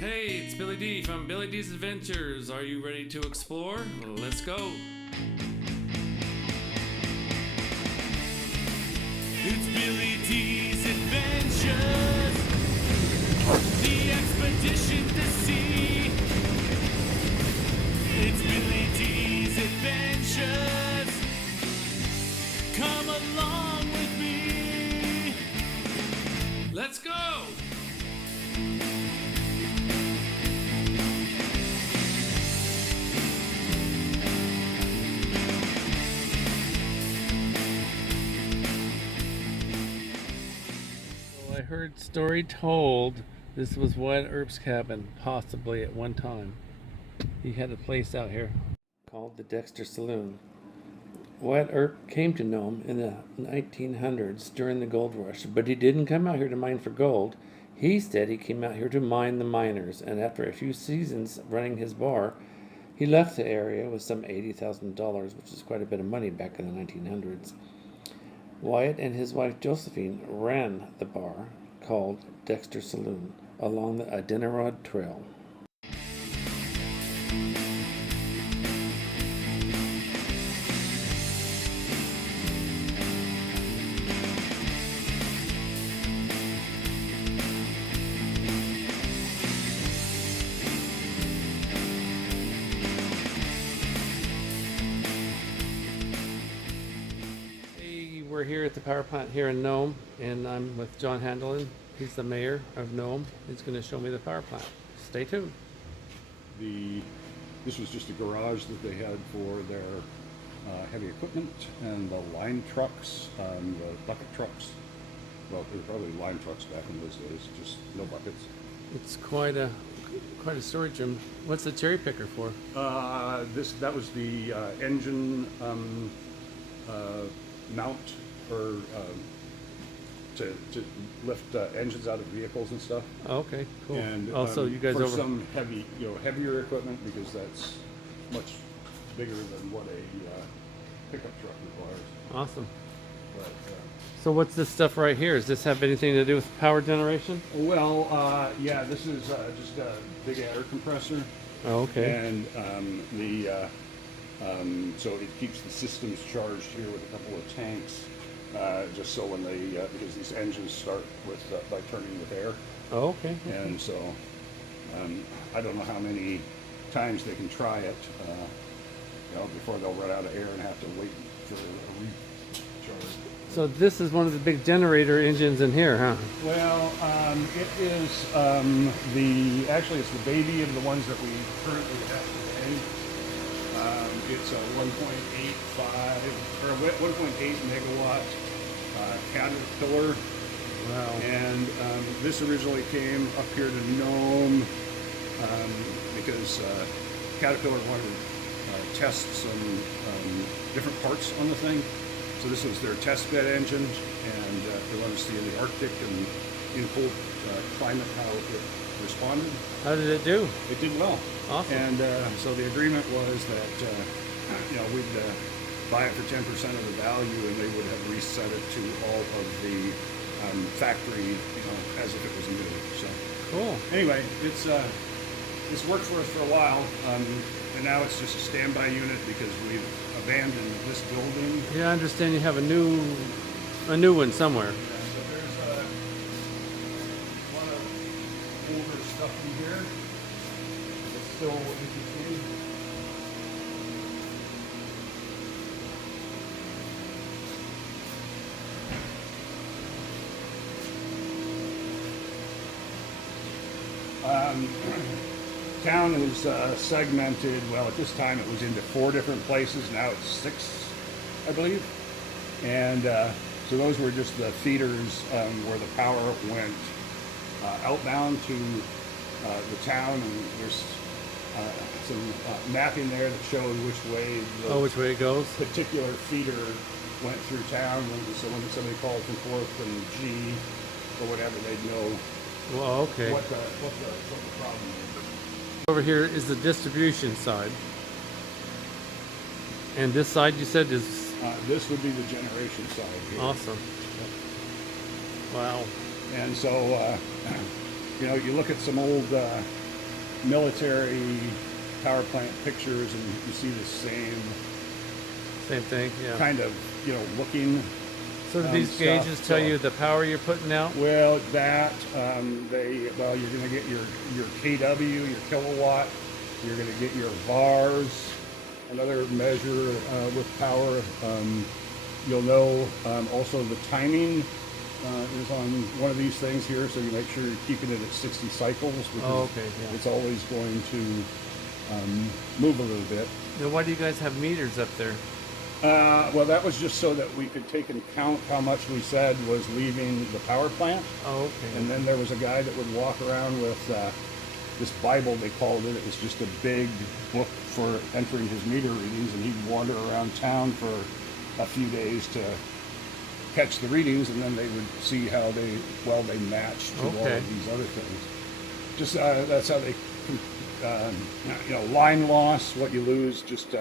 Hey, it's Billy D from Billy D's Adventures. Are you ready to explore? Let's go. It's Billy D's Adventures. The expedition to see. It's Billy D's Adventures. Come along with me. Let's go. I heard story told this was Wyatt Earp's cabin, possibly at one time. He had a place out here called the Dexter Saloon. Wyatt Earp came to Nome in the 1900s during the gold rush, but he didn't come out here to mine for gold. He said he came out here to mine the miners, and after a few seasons running his bar, he left the area with some $80,000, which is quite a bit of money back in the 1900s. Wyatt and his wife Josephine ran the bar called Dexter Saloon along the Iditarod Trail. We're here at the power plant here in Nome, and I'm with John Handelin. He's the mayor of Nome. He's going to show me the power plant. Stay tuned. This was just a garage that they had for their heavy equipment and the line trucks, the bucket trucks. Well, they were probably line trucks back in those days, just no buckets. It's quite a storage room. What's the cherry picker for? That was the engine mount for to lift engines out of vehicles and stuff. Oh, okay, cool. And also, you guys for some heavier equipment, because that's much bigger than what a pickup truck requires. Awesome. But, so what's this stuff right here? Does this have anything to do with power generation? well, yeah, this is just a big air compressor. Oh, okay. And so it keeps the systems charged here with a couple of tanks, just so when they, because these engines start with by turning with air. Oh, okay. And so I don't know how many times they can try it, before they'll run out of air and have to wait for a recharge. So this is one of the big generator engines in here, huh? Well, it is actually it's the baby of the ones that we currently have today. It's a 1.85 or 1.8 megawatt Caterpillar. Wow. And this originally came up here to Nome because Caterpillar wanted to test some different parts on the thing. So this was their test bed engine, and they wanted to see in the Arctic and in cold climate how it responded. How did it do? It did well. Awesome. And so the agreement was that we'd buy it for 10% of the value, and they would have reset it to all of the factory, as if it was new. So Cool. anyway, it's worked for us for a while, and now it's just a standby unit because we've abandoned this building. Yeah, I understand you have a new one somewhere. Yeah, so there's a lot of older stuff in here. It's still what you can see. Town is segmented. Well, at this time it was into 4 different places. Now it's 6, I believe. And so those were just the feeders where the power went outbound to the town. And there's some mapping there that showed which way Which way it goes? particular feeder went through town. So when somebody called from 4th and G or whatever, they'd know Well, okay. what the problem is. Over here is the distribution side. And this side you said is This would be the generation side here. awesome. Wow. And so, you know, you look at some old military power plant pictures, and you see the same thing, yeah. kind of, looking. So do these stuff. gauges tell So- you the power you're putting out? Well, that you're going to get your kW, your kilowatt. You're going to get your VARs, another measure with power. You'll know also the timing is on one of these things here, so you make sure you're keeping it at 60 cycles because it's always going to move a little bit. Now, why do you guys have meters up there? Well, that was just so that we could take and count how much we said was leaving the power plant. Oh, okay. And then there was a guy that would walk around with this Bible, they called it. It was just a big book for entering his meter readings, and he'd wander around town for a few days to catch the readings, and then they would see how they matched to all of these other things. Just that's how they, line loss, what you lose, just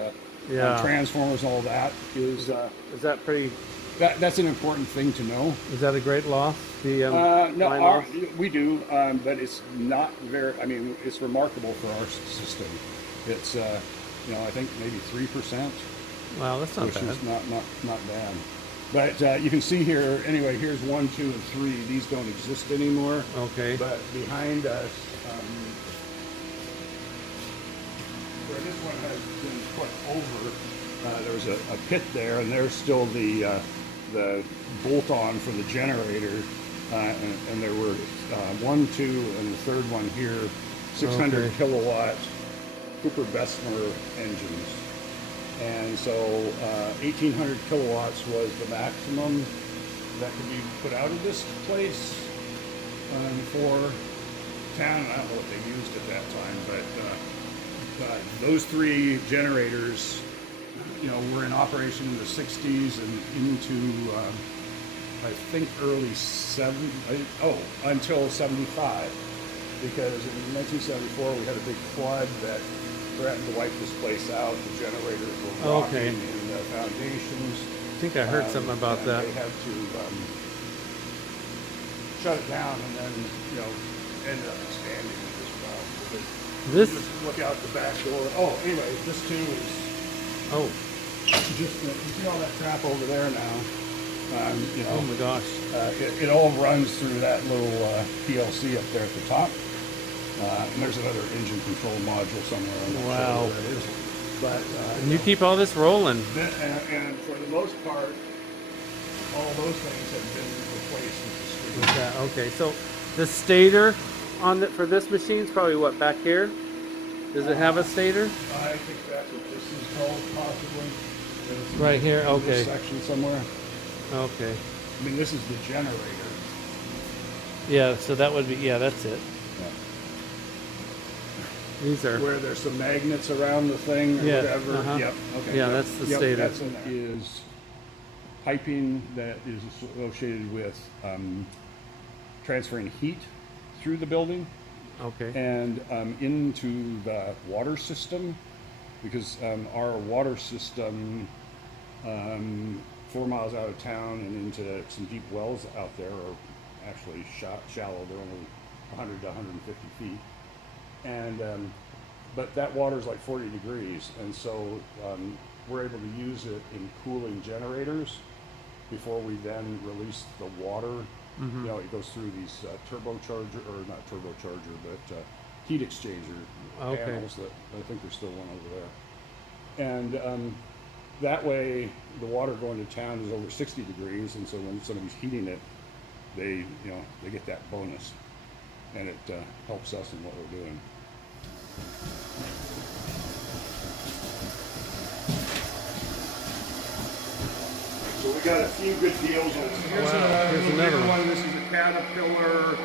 transformers, all that is that pretty? That's an important thing to know. Is that a great loss? The no, we do, but it's not very. I mean, it's remarkable for our system. It's I think maybe 3%. Wow, that's not which bad. Is not bad. But you can see here. Anyway, here's 1, 2, and 3. These don't exist anymore. Okay. But behind us, where this one has been put over, there was a pit there, and there's still the bolt-on for the generator, and there were 1, 2, and the third one here, 600 kilowatt Cooper Bessemer engines, and so 1,800 kilowatts was the maximum that could be put out of this place for town. I don't know what they used at that time, but those 3 generators, were in operation in the 60s and into, I think, early until 75, because in 1974 we had a big flood that threatened to wipe this place out. The generators were rotting in the foundations. I think I heard something about that. They had to shut it down, and then, ended up expanding it as well. This? Just look out the back door. Oh, anyway, this too is... Oh. Just, you see all that crap over there now? Oh my gosh. It all runs through that little PLC up there at the top. And there's another engine control module somewhere. I'm not sure where that is. But, and you keep all this rolling. And for the most part, all those things have been replaced with the screen. Okay, so the stator for this machine is probably what, back here? Does it have a stator? I think that's what this is called, possibly. It's right here, in this section somewhere. Okay. I mean, this is the generator. Yeah, so that would be, that's it. Yeah. These are... Where there's some magnets around the thing or whatever. Yep. Okay. Yeah, that's the stator. That's in there. Is piping that is associated with transferring heat through the building. Okay. And into the water system, because our water system 4 miles out of town and into some deep wells out there are actually shallow. They're only 100 to 150 feet. And but that water is like 40 degrees, and so we're able to use it in cooling generators before we then release the water. Mm-hmm. It goes through these turbocharger, or not turbocharger, but heat exchanger panels that I think there's still one over there. And that way, the water going to town is over 60 degrees, and so when somebody's heating it, they get that bonus, and it helps us in what we're doing. So we got a few good deals on this. Here's another one. This is a Caterpillar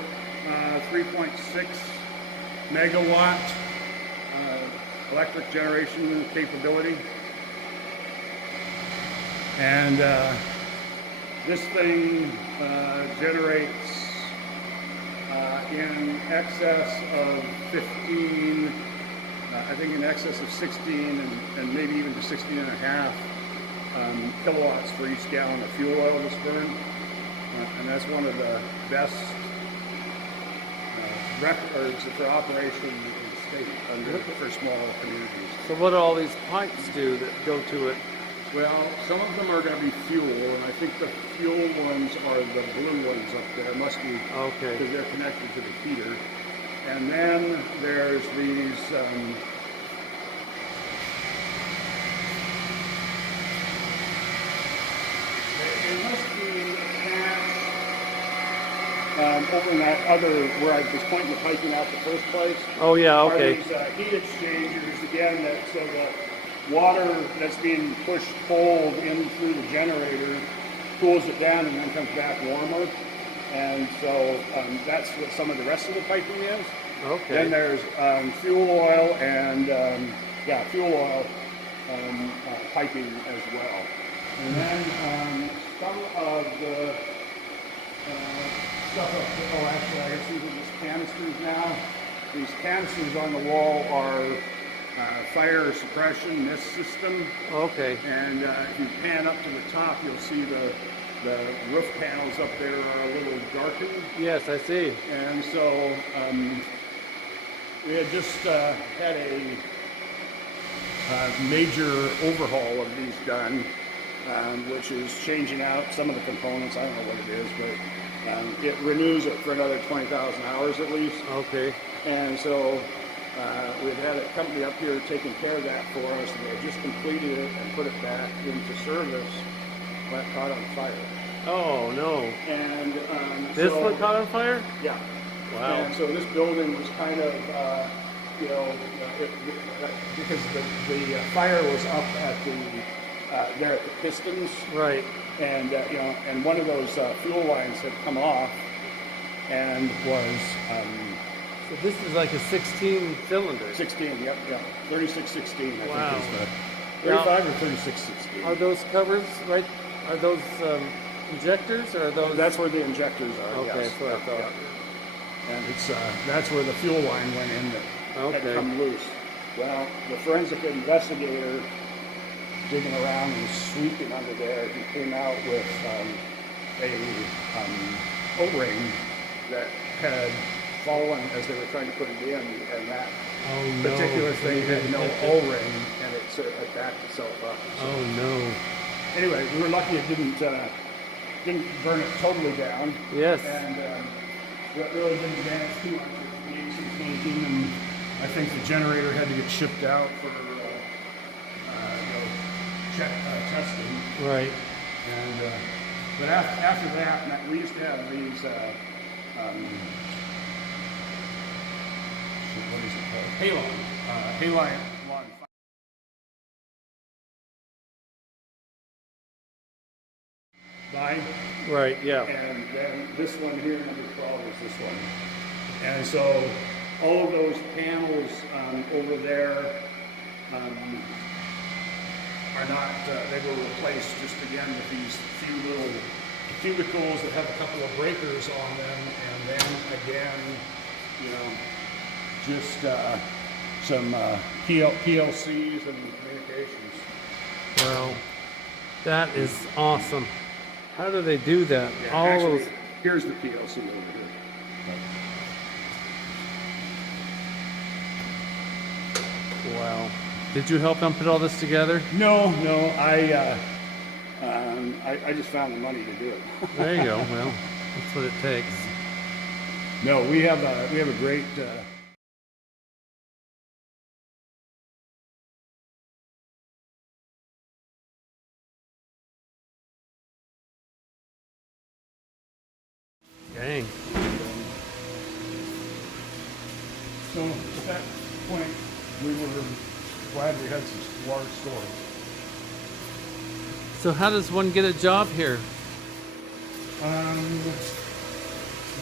3.6 megawatt electric generation capability. And this thing generates in excess of 15, I think in excess of 16 and maybe even to 16 and a half kilowatts for each gallon of fuel oil that's burned. And that's one of the best records for operation in the state for small communities. So what do all these pipes do that go to it? Well, some of them are going to be fuel, and I think the fuel ones are the blue ones up there. Must be Okay. because they're connected to the heater. And then there's these. They must be attached over in that other where I was pointing the piping out the first place. Oh yeah, Are okay. these heat exchangers again? That so the water that's being pushed cold in through the generator cools it down and then comes back warmer. And so that's what some of the rest of the piping is. Okay. Then there's fuel oil and fuel oil piping as well. And then some of the stuff up there. Oh, actually, I guess these are just canisters now. These canisters on the wall are fire suppression mist system. Okay. And if you pan up to the top, you'll see the roof panels up there are a little darkened. Yes, I see. And so we had just had a major overhaul of these done, which is changing out some of the components. I don't know what it is, but it renews it for another 20,000 hours at least. Okay. And so we've had a company up here taking care of that for us. They just completed it and put it back into service when it caught on fire. Oh no. And This one caught on fire? Yeah. Wow. And so this building was kind of, because the fire was up at there at the pistons. Right. And and one of those fuel lines had come off, and was So this is like a 16 cylinder. 16. Yep. 3616. I Wow. think is the 35 or 3616. Are those covers right? Are those injectors or are those? That's where the injectors are. Okay, Yes. that's what I thought. Yeah. And it's that's where the fuel line went in that had Okay. come loose. Well, the forensic investigator digging around and sweeping under there, he came out with a O-ring that had fallen as they were trying to put it in, and that particular thing had no O-ring, and it sort of backed itself up. So, Oh no. anyway, we were lucky it didn't burn it totally down. Yes. And it really didn't damage too much with the AC painting, and I think the generator had to get shipped out for testing. Right. And but after that, we used to have these. What is it called? Halon. Line. Right. Yeah. And then this one here, number 12, is this one. And so all of those panels over there are not, they were replaced just again with these few little cubicles that have a couple of breakers on them, and then again, just some PLCs and communications. Wow. That is awesome. How do they do that? Yeah, All actually, those. here's the PLC over here. Wow. Did you help them put all this together? No, I just found the money to do it. There you go. Well, that's what it takes. No, we have a great. Dang. So at that point, we were glad we had some large storage. So how does one get a job here?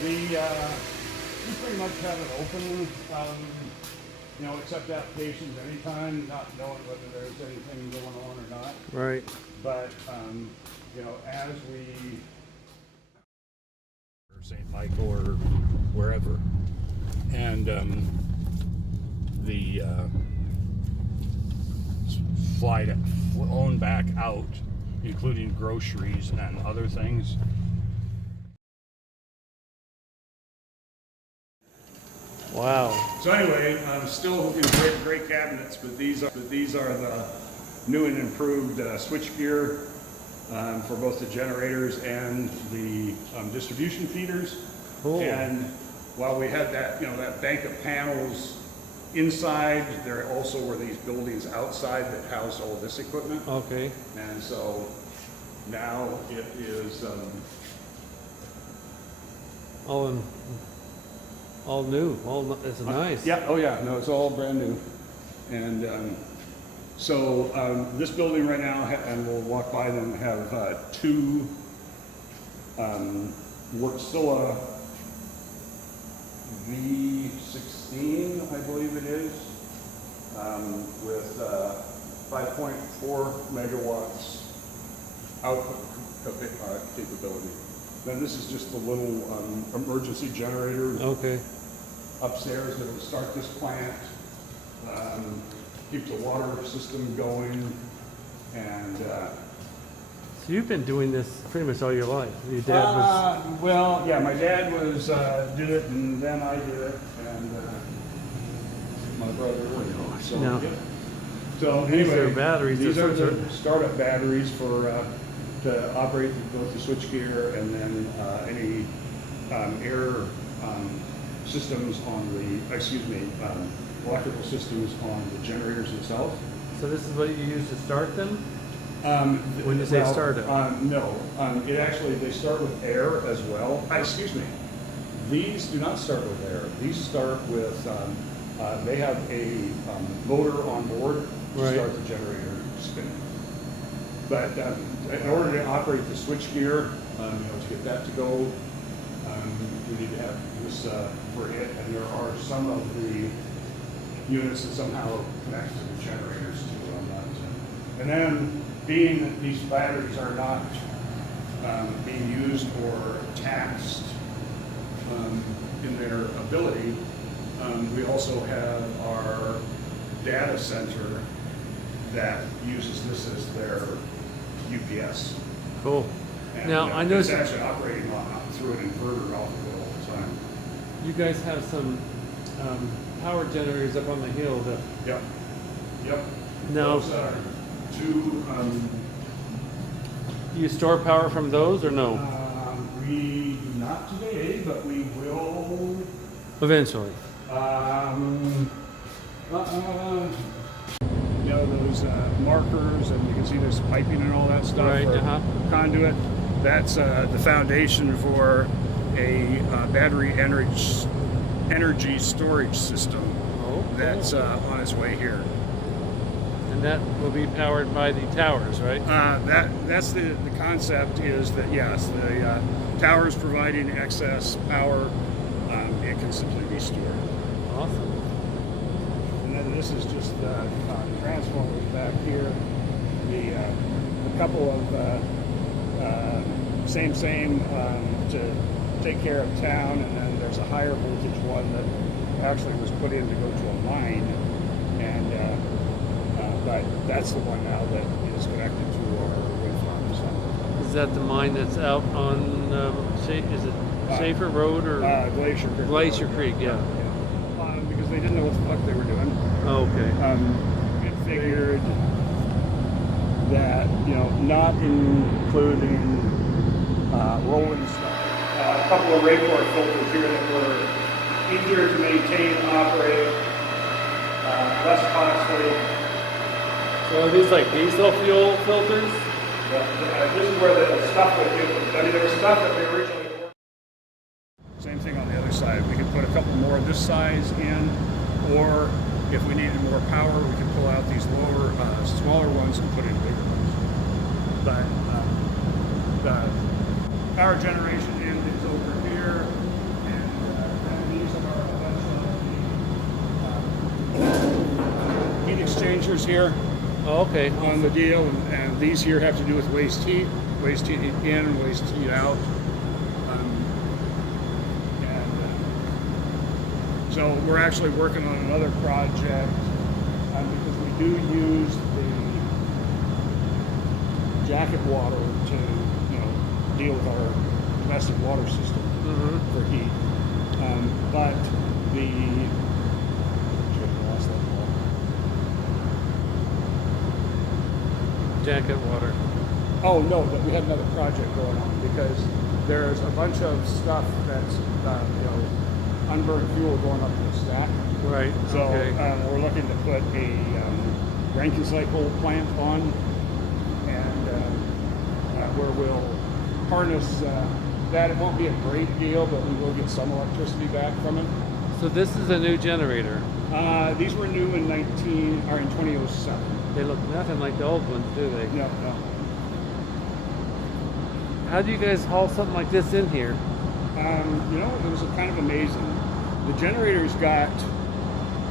We pretty much have it open. Accept applications anytime, not knowing whether there's anything going on or not. Right. But as we St. Michael or wherever, and the flight flown back out, including groceries and other things. Wow. So anyway, still in great cabinets, but these are the new and improved switchgear for both the generators and the distribution feeders. Cool. And while we had that, that bank of panels inside, there also were these buildings outside that housed all this equipment. Okay. And so now it is all new. It's nice. yeah. Oh yeah. No, it's all brand new. And so this building right now, and we'll walk by them, have two Wärtsilä V16, I believe it is, with 5.4 megawatts output capability. Then this is just a little emergency generator Okay. upstairs that will start this plant, keep the water system going, and So you've been doing this pretty much all your life. Your dad was. well, yeah, my dad was did it, and then I did it, and my brother. So, No. yeah. So These anyway, are batteries. These They're are sort the startup batteries for to operate both the switchgear and then any air systems on the electrical systems on the generators themselves. So this is what you use to start them? When you say startup? No, it actually, they start with air as well. Excuse me. These do not start with air. These start with, they have a motor on board to Right. start the generator spinning. But in order to operate the switchgear, to get that to go, we need to have this for it. And there are some of the units that somehow connect to the generators too on that. And then, being that these batteries are not being used or taxed in their ability, we also have our data center that uses this as their UPS. Cool. And, Now, I know it's actually operating through an inverter off of it all the time. you guys have some power generators up on the hill that. Yep. Now, Those are two. do you store power from those or no? We not today, but we will. Eventually. Those markers, and you can see there's piping and all that stuff. Right, for conduit. That's the foundation for a battery energy storage system. Oh, That's on its way here. And that will be powered by the towers, right? That's the concept is that yes, the towers providing excess power, it can simply be stored. Awesome. And then this is just the transformers back here. A couple of same to take care of town, and then there's a higher voltage one that actually was put in to go to a line, and but that's the one now that is connected to our wind farms. Is that the mine that's out on, is it Schaefer Road or? Glacier Creek. Glacier Creek, yeah. Because they didn't know what the fuck they were doing. Oh, okay. It figured that, not including rolling stuff. A couple of Rayport filters here that were easier to maintain and operate, less costly. So are these like diesel fuel filters? This is where the stuff that there was stuff that we originally ordered. Same thing on the other side. We could put a couple more of this size in, or if we needed more power, we could pull out these smaller ones and put in bigger ones. But the power generation end is over here, and these are a bunch of heat exchangers here. Oh, okay. On the deal, and these here have to do with waste heat in, waste heat out. So we're actually working on another project because we do use the jacket water to, deal with our domestic water system for heat. But the Jacket water. oh no, but we had another project going on because there's a bunch of stuff that's unburned fuel going up to the stack. Right. So Okay. we're looking to put a Rankine cycle plant on, and where we'll harness that. It won't be a great deal, but we will get some electricity back from it. So this is a new generator. These were new in 2007. They look nothing like the old ones, do they? No, no. How do you guys haul something like this in here? It was kind of amazing. The generators got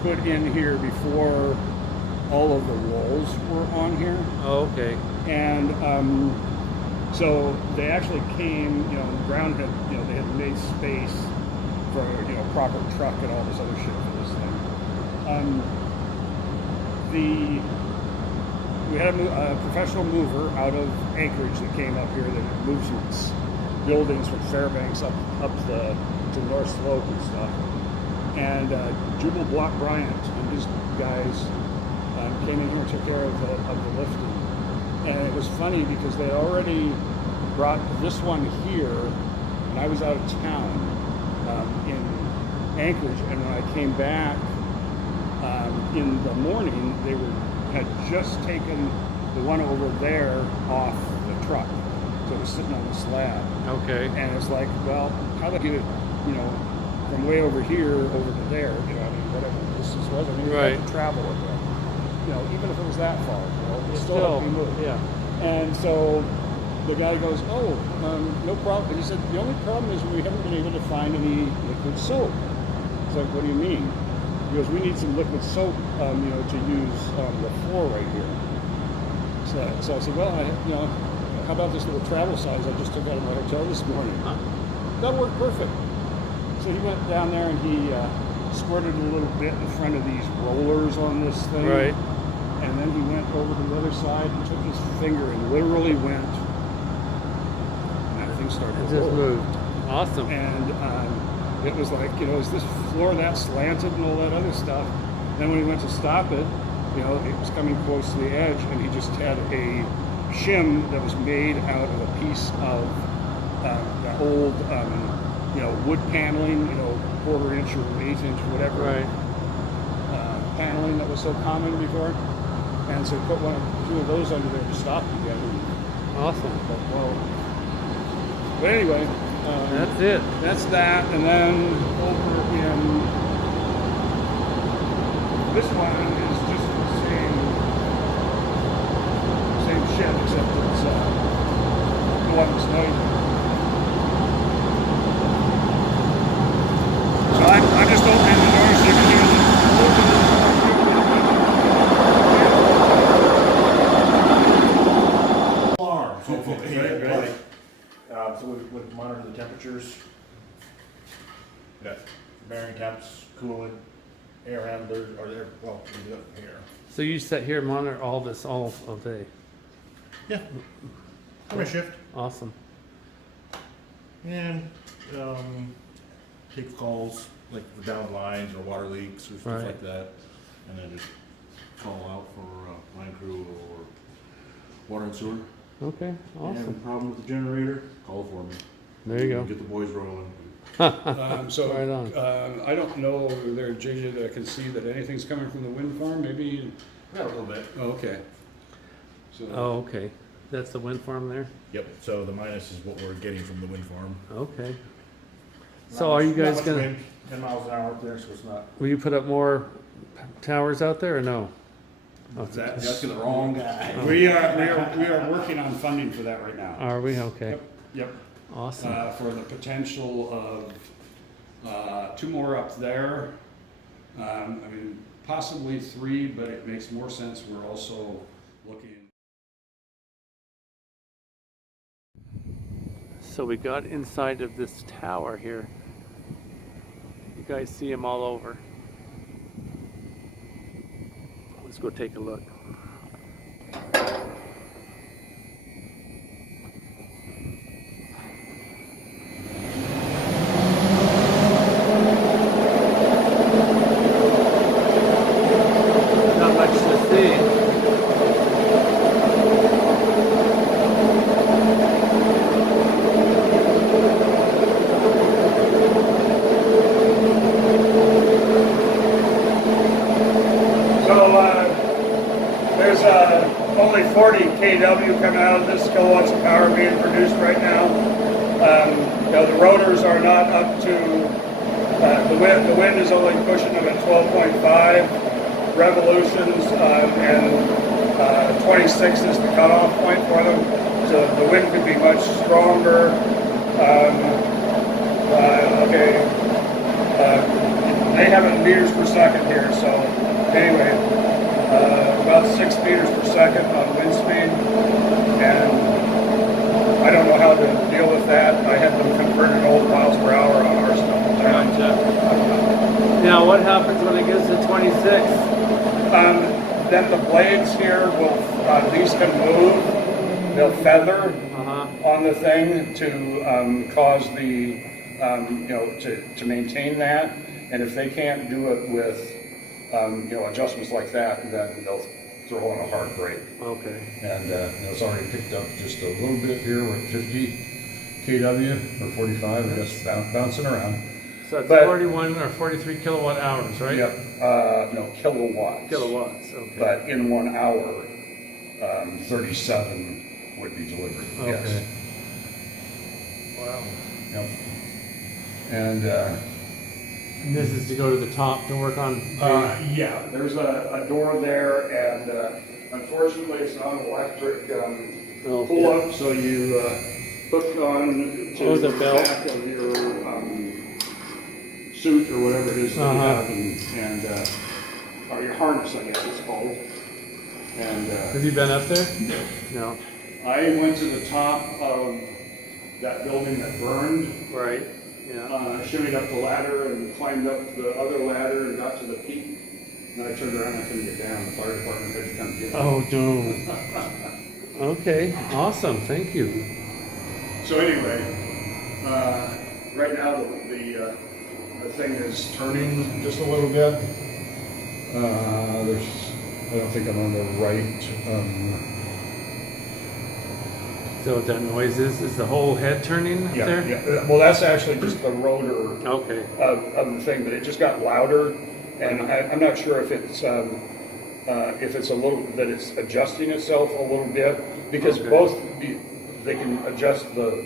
put in here before all of the walls were on here. Oh, okay. And so they actually came, the ground had, they had made space for, proper truck and all this other shit for this thing. We had a professional mover out of Anchorage that came up here that moved some buildings from Fairbanks up to North Slope and stuff. And Jubal Block Bryant and his guys came in here and took care of the lifting. And it was funny because they already brought this one here, and I was out of town in Anchorage. And when I came back in the morning, they had just taken the one over there off the truck. So it was sitting on the slab. Okay. And it's like, well, how do I get it, from way over here over to there, whatever distance was. I mean, you right. had to travel with it. Even if it was that far, it still had to be moved. Yeah. And so the guy goes, oh, no problem. And he said, the only problem is we haven't been able to find any liquid soap. It's like, what do you mean? He goes, we need some liquid soap, to use the floor right here. So I said, well, how about this little travel size I just took out of my hotel this morning? Huh? That worked perfect. So he went down there and he squirted a little bit in front of these rollers on this thing. Right. And then he went over to the other side and took his finger and literally went, and that thing started It just moved. Awesome. And it was like, is this floor that slanted and all that other stuff? Then when he went to stop it, it was coming close to the edge, and he just had a shim that was made out of a piece of the old, wood paneling, 1/4 inch or 1/8 inch, whatever. Right. Paneling that was so common before. And so he put two of those under there to stop it again. Awesome. But anyway, that's it. That's that. And then over in this one is just the same shit, except it's the one that's noisy. So I'm just opening the door so you can hear the alarms, hopefully. Right. So we monitor the temperatures. Yeah. Bearing temps, coolant, air handlers, or we do it here. So you sit here and monitor all this all day. Yeah. I'm a shift. Awesome. And take calls like for down lines or water leaks or stuff Right. like that, and then just call out for line crew or water and sewer. Okay. You have a Awesome. problem with the generator? Call for me. There you go. Get the boys rolling. So Right on. I don't know over there, JJ, that I can see that anything's coming from the wind farm. Maybe. Yeah, a little bit. Oh, okay. So. Oh, okay. That's the wind farm there? Yep. So the minus is what we're getting from the wind farm. Okay. So are you guys Not much gonna, wind, 10 miles an hour up there, so it's not. will you put up more towers out there or no? Oh, That's asking the wrong guy. We are working on funding for that right now. Are we? Okay. Yep. Awesome. For the potential of 2 more up there. Possibly 3, but it makes more sense. We're also looking. So we got inside of this tower here. You guys see them all over. Let's go take a look. 40 kW coming out of this, kilowatts of power being produced right now. You know, the rotors are not up to, the wind is only pushing them at 12.5 revolutions, and 26 is the cutoff point for them. So the wind could be much stronger. They have it in meters per second here, so anyway, about 6 meters per second on wind speed, and I don't know how to deal with that. I had them converted old miles per hour on our stuff. Now, what happens when it gets to 26? Then the blades here will, these can move. They'll feather on the thing to cause the, you know, to maintain that. And if they can't do it with, you know, adjustments like that, then they'll throw on a hard brake. Okay. And you know, it's already picked up just a little bit here. We're at 50 kW or 45, I guess, bouncing around. So it's 41 or 43 kilowatt hours, right? Yep. No, kilowatts. Kilowatts, okay. But in 1 hour, 37 would be delivered. Okay. Yes. Wow. Yep. And this is to go to the top to work on. yeah, there's a door there, and unfortunately, it's not an electric pull-up, so you hook on to the belt back of your suit or whatever it is that you have, and or your harness, I guess it's called. And have you been up there? No. I went to the top of that building that burned. Right. Yeah. Shimmied up the ladder and climbed up the other ladder and got to the peak. And I turned around and I couldn't get down. The fire department had to come get me. Oh, no. Okay. Awesome. Thank you. So anyway, right now the thing is turning just a little bit. I don't think I'm on the right. So what that noise is the whole head turning up there? Yeah. Well, that's actually just the rotor of the thing, but it just got louder, and I'm not sure if it's a little that it's adjusting itself a little bit, because both they can adjust the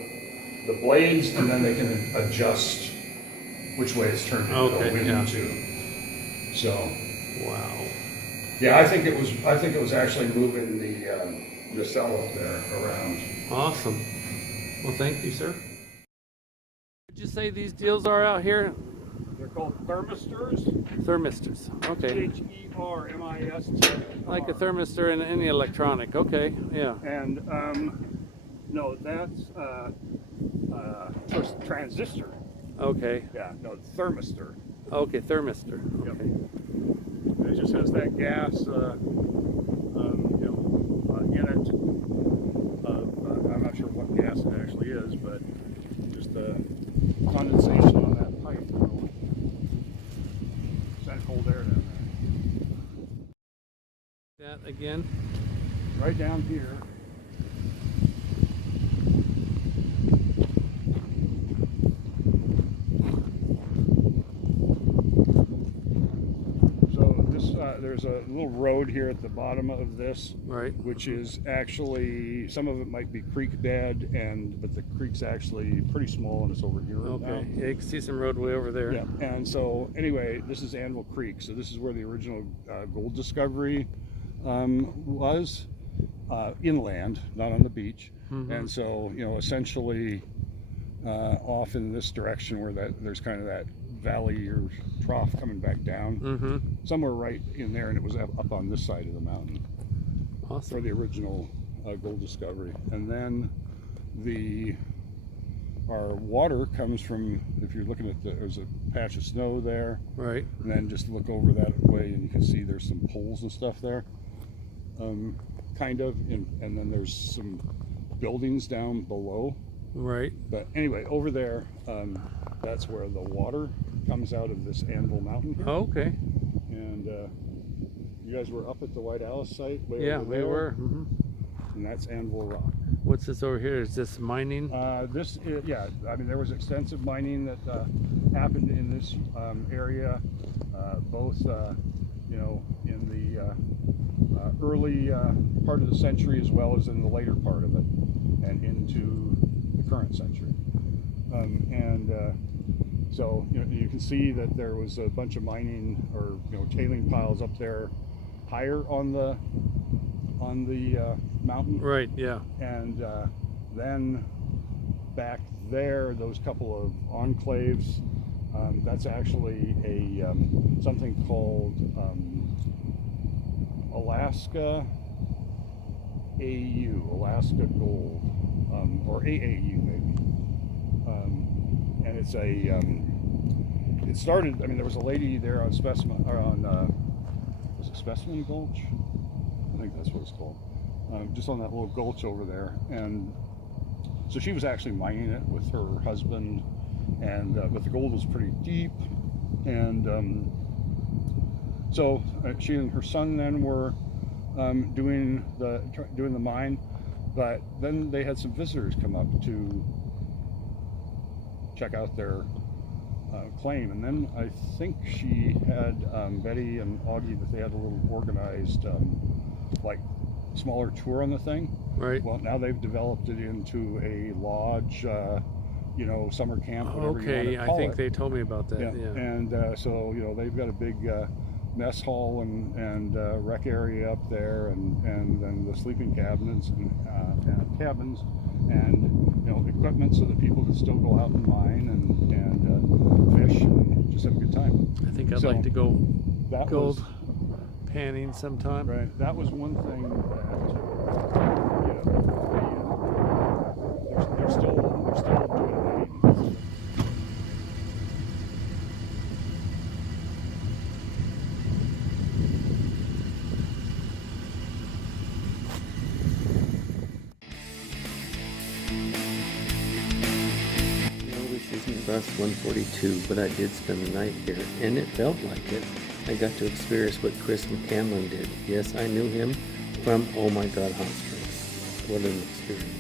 blades, and then they can adjust which way it's turning the wind too. So wow. Yeah, I think it was actually moving the cell up there around. Awesome. Well, thank you, sir. Would you say these deals are out here? They're called thermistors. Thermistors. Okay. Thermist. Like a thermistor in any electronic. Okay. Yeah. And no, that's transistor. Okay. Yeah. No, thermistor. Okay, thermistor. Okay. Yep. It just has that gas, in it. I'm not sure what gas it actually is, but just the condensation on that pipe will send cold air down there. That again. Right down here. There's a little road here at the bottom of this, right, which is actually, some of it might be creek bed, but the creek's actually pretty small and it's over here right now. Yeah, you can see some roadway over there. Yeah, and so anyway, this is Anvil Creek, so this is where the original gold discovery was, inland, not on the beach. And so, essentially off in this direction where there's kind of that valley or trough coming back down, somewhere right in there, and it was up on this side of the mountain. Awesome. For the original gold discovery. And then our water comes from, if you're looking at there's a patch of snow there, right, and then just look over that way and you can see there's some poles and stuff there, kind of, and then there's some buildings down below. Right. But anyway, over there, that's where the water comes out of this Anvil Mountain here. Oh, okay. And you guys were up at the White Alice site? Yeah, we were. And that's Anvil Rock. What's this over here? Is this mining? Yeah, I mean, there was extensive mining that happened in this area, both, in the early part of the century as well as in the later part of it and into the current century. So you can see that there was a bunch of mining or tailing piles up there higher on the mountain. Right, yeah. And then back there, those couple of enclaves, that's actually a something called Alaska Alaska Gold, or AAU maybe. And it's it started, I mean, there was a lady there on Specimen, or on, was it Specimen Gulch? I think that's what it's called. Just on that little gulch over there. And so she was actually mining it with her husband, and but the gold was pretty deep. And so she and her son then were doing the mine, but then they had some visitors come up to check out their claim, and then I think she had Betty and Augie, that they had a little organized like smaller tour on the thing. Right. Well, now they've developed it into a lodge, summer camp, whatever you Okay, want to I call think it. they told me about that. Yeah. And so they've got a big mess hall and rec area up there, and then the sleeping cabins and cabins and equipment so that people can still go out and mine and fish and just have a good time. I think I'd like to go That gold was, panning sometime. right. That was one thing that they're still doing mining. This isn't bus 142, but I did spend the night here, and it felt like it. I got to experience what Chris McCamlin did. Yes, I knew him from Oh My God Hot Springs. What an experience.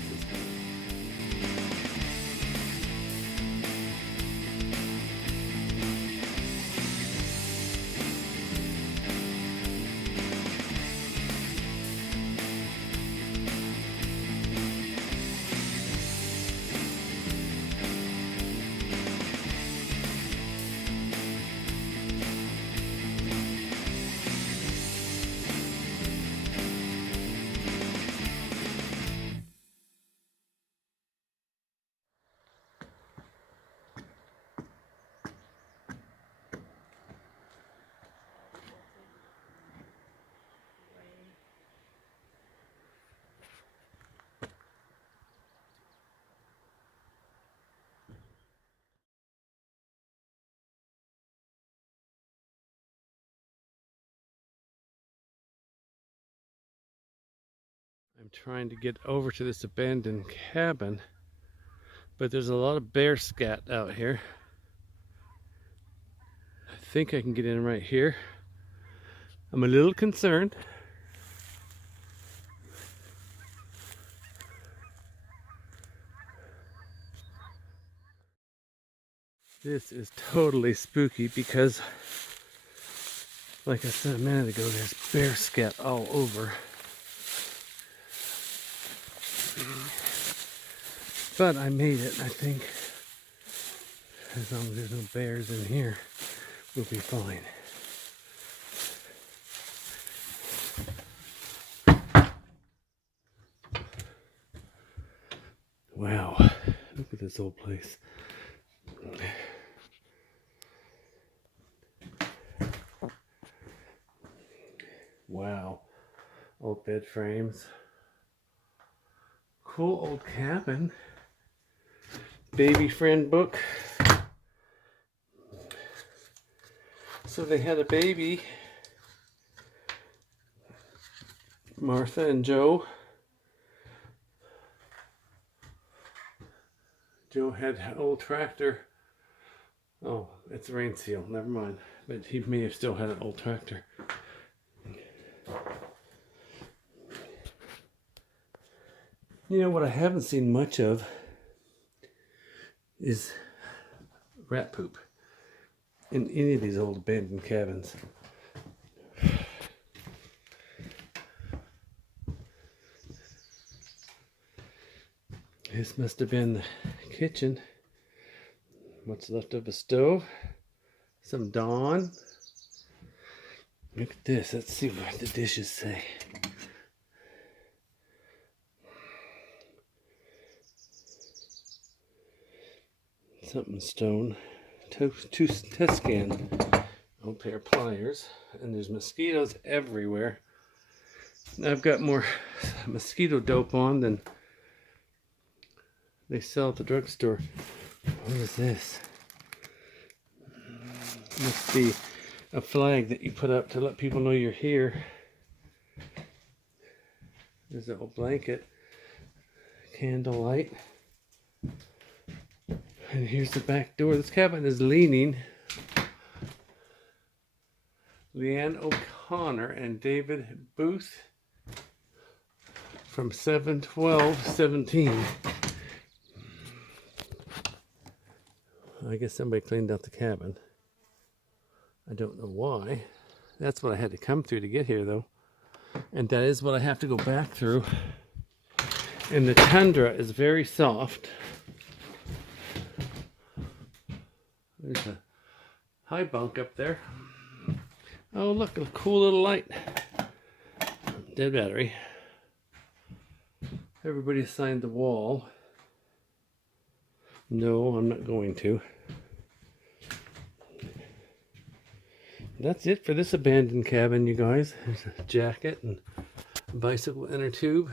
I'm trying to get over to this abandoned cabin, but there's a lot of bear scat out here. I think I can get in right here. I'm a little concerned. This is totally spooky because, like I said a minute ago, there's bear scat all over. But I made it, I think. As long as there's no bears in here, we'll be fine. Wow, look at this old place. Wow, old bed frames. Cool old cabin. Baby friend book. So they had a baby, Martha and Joe. Joe had an old tractor. Oh, it's a rain seal, never mind. But he may have still had an old tractor. You know what I haven't seen much of is rat poop in any of these old abandoned cabins. This must have been the kitchen. What's left of a stove. Some Dawn. Look at this. Let's see what the dishes say. Something stone. Two test scan. Old pair of pliers. And there's mosquitoes everywhere. I've got more mosquito dope on than they sell at the drugstore. What is this? Must be a flag that you put up to let people know you're here. There's an old blanket. Candlelight. And here's the back door. This cabin is leaning. Leanne O'Connor and David Booth from 7/12/17. I guess somebody cleaned out the cabin. I don't know why. That's what I had to come through to get here, though. And that is what I have to go back through. And the tundra is very soft. There's a high bunk up there. Oh, look, a cool little light. Dead battery. Everybody assigned the wall. No, I'm not going to. That's it for this abandoned cabin, you guys. There's a jacket and a bicycle inner tube.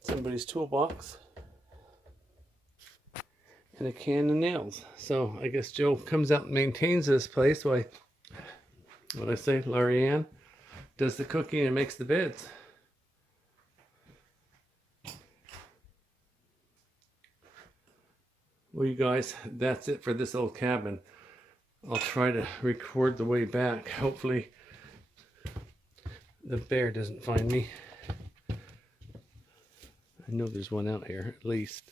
Somebody's toolbox. And a can of nails. So I guess Joe comes out and maintains this place while, what I say, Larianne does the cooking and makes the beds. Well, you guys, that's it for this old cabin. I'll try to record the way back. Hopefully the bear doesn't find me. I know there's one out here, at least.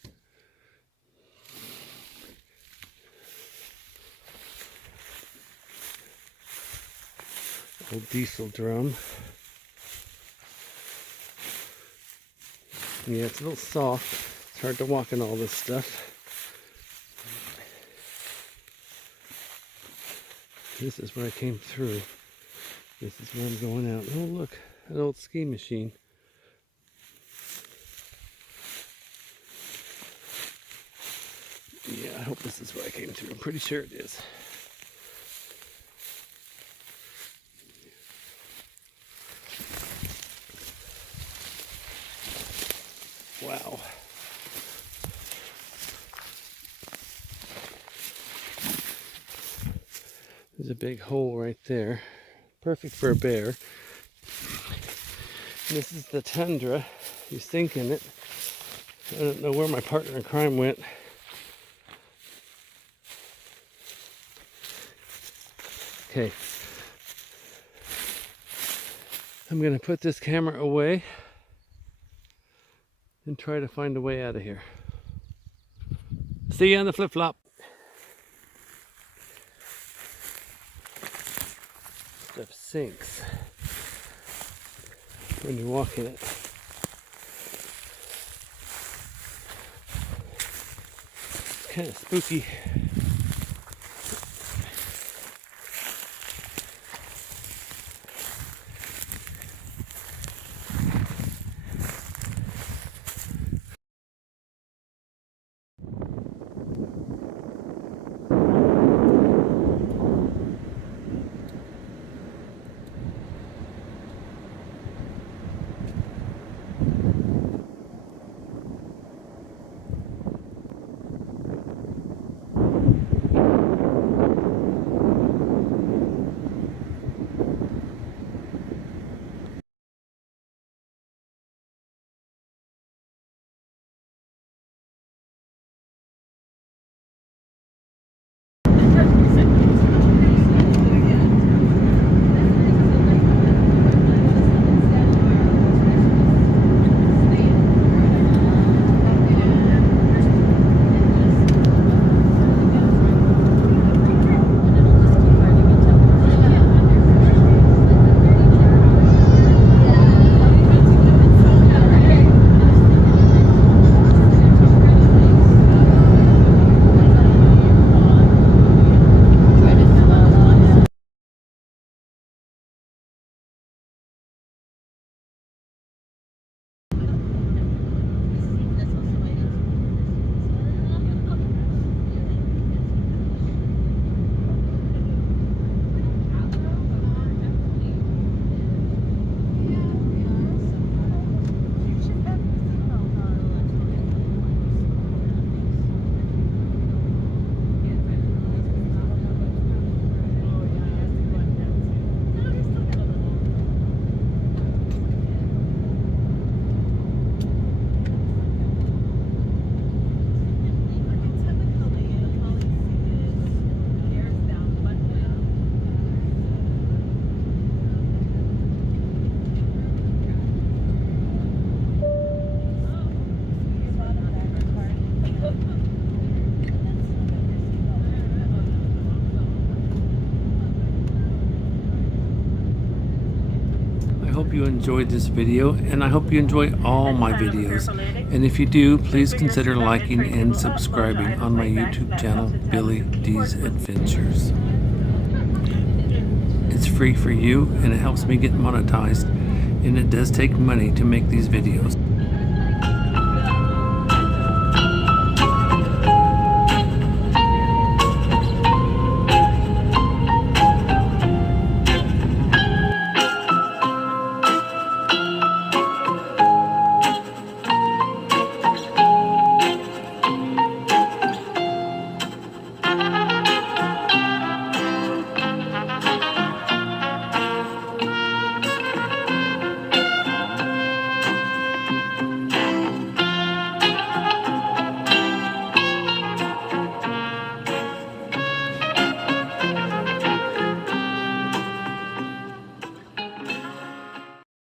Old diesel drum. Yeah, it's a little soft. It's hard to walk in all this stuff. This is where I came through. This is where I'm going out. Oh, look, an old ski machine. Yeah, I hope this is where I came through. I'm pretty sure it is. Wow. There's a big hole right there. Perfect for a bear. This is the tundra. You sink in it. I don't know where my partner in crime went. Okay. I'm going to put this camera away and try to find a way out of here. See you on the flip-flop. Stuff sinks when you walk in it. It's kind of spooky. hope you enjoyed this video, and I hope you enjoy all my videos. And if you do, please consider liking and subscribing on my YouTube channel, Billy D's Adventures. It's free for you, and it helps me get monetized, and it does take money to make these videos.